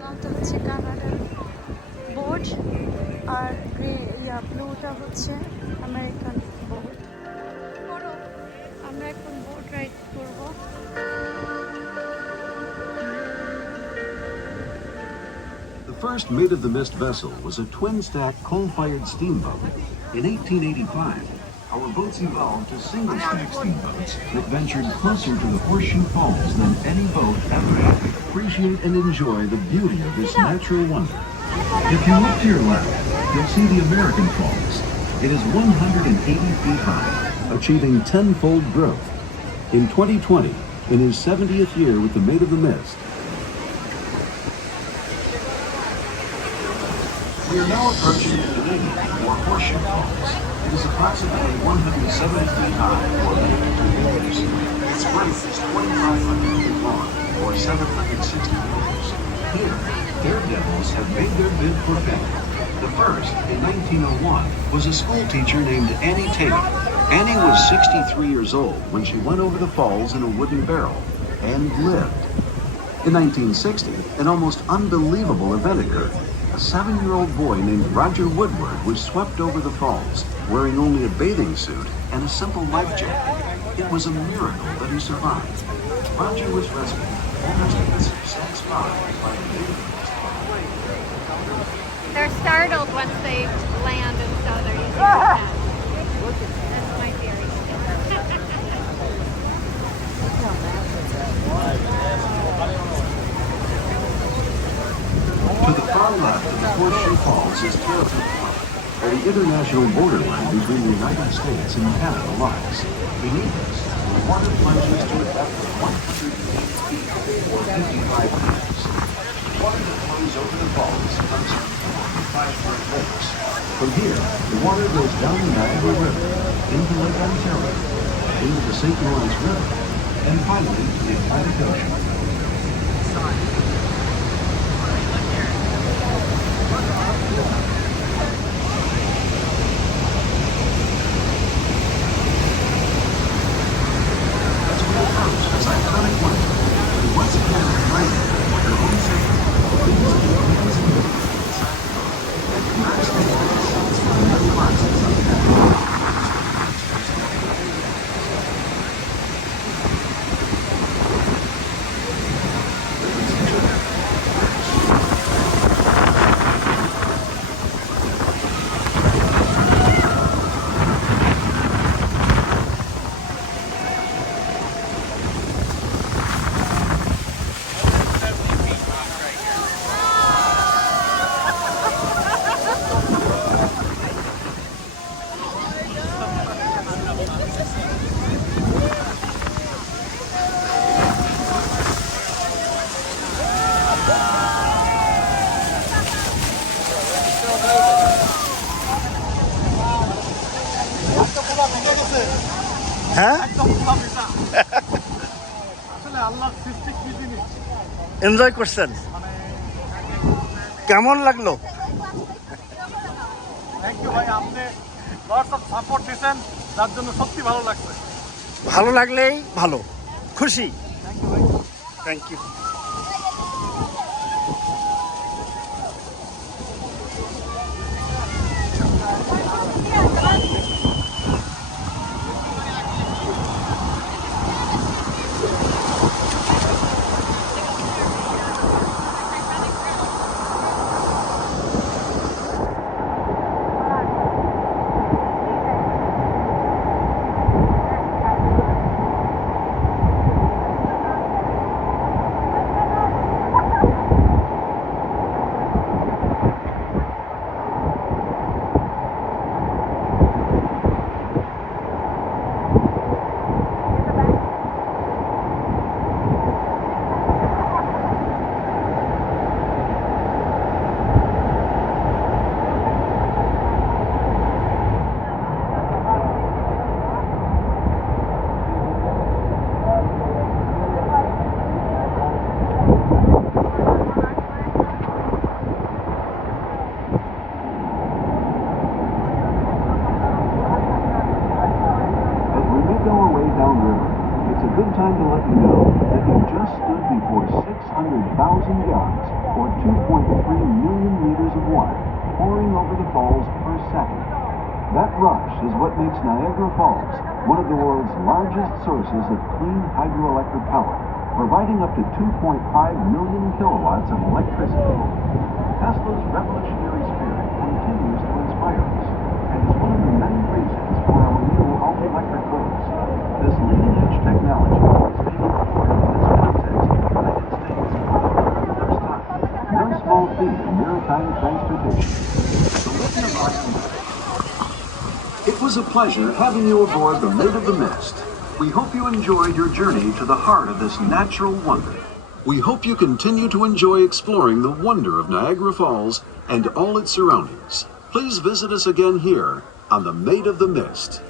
লালটা হচ্ছে কানাডার বোট আর ব্লুটা হচ্ছে আমেরিকান বোট। আমরা এখন বোট রাইড করবো। The first Maid of the Mist vessel was a twin-stack coal-fired steamboat. In 1885, our boats evolved to single-stack steamboats that ventured closer to the Horseshoe Falls than any boat ever had. Appreciate and enjoy the beauty of this natural wonder. If you look to your left, you'll see the American Falls. It is 180 feet high, achieving tenfold growth. In 2020, in his 70th year with the Maid of the Mist, we are now approaching the Canadian, or Horseshoe Falls. It is approximately 170 feet high, or 92 meters. Its breadth is 2,500 feet long, or 760 meters. Here, daredevils have made their bid for fame. The first, in 1901, was a school teacher named Annie Tatum. Annie was 63 years old when she went over the falls in a wooden barrel, and lived. In 1960, an almost unbelievable event occurred. A 7-year-old boy named Roger Woodward was swept over the falls, wearing only a bathing suit and a simple life jacket. It was a miracle that he survived. Roger was rescued almost at the success spot by a native. They're startled once they land, and so they're using their head. That's my theory. To the far left of the Horseshoe Falls is Terrible Park, where the international borderline between the United States and Canada lies. Beneath us, the water plunges to a depth of 108 feet, or 55 meters. Water that flows over the falls comes from 4 5 lakes. From here, the water goes down the Niagara River, into Lake Ontario, into the St. Lawrence River, and finally to the Atlantic Ocean. Enjoy করছেন? কেমন লাগলো? Thank you ভাই, আপনি lots of support দিয়েছেন, তার জন্য সত্যি ভালো লাগছে। ভালো লাগলেই ভালো, খুশি। থ্যাংক ইউ ভাই। Thank you. gallons, or 2.3 million liters of water, pouring over the falls per second. That rush is what makes Niagara Falls one of the world's largest sources of clean hydroelectric power, providing up to 2.5 million kilowatts of electricity. Tesla's revolutionary spirit continues to inspire us, and is one of the many reasons for our new all-electric boats. This leading-edge technology is being employed in this context in the United States for the first time. No small feat in maritime transportation. The lithium-ion. It was a pleasure having you aboard the Maid of the Mist. We hope you enjoyed your journey to the heart of this natural wonder. We hope you continue to enjoy exploring the wonder of Niagara Falls and all its surroundings. Please visit us again here on the Maid of the Mist.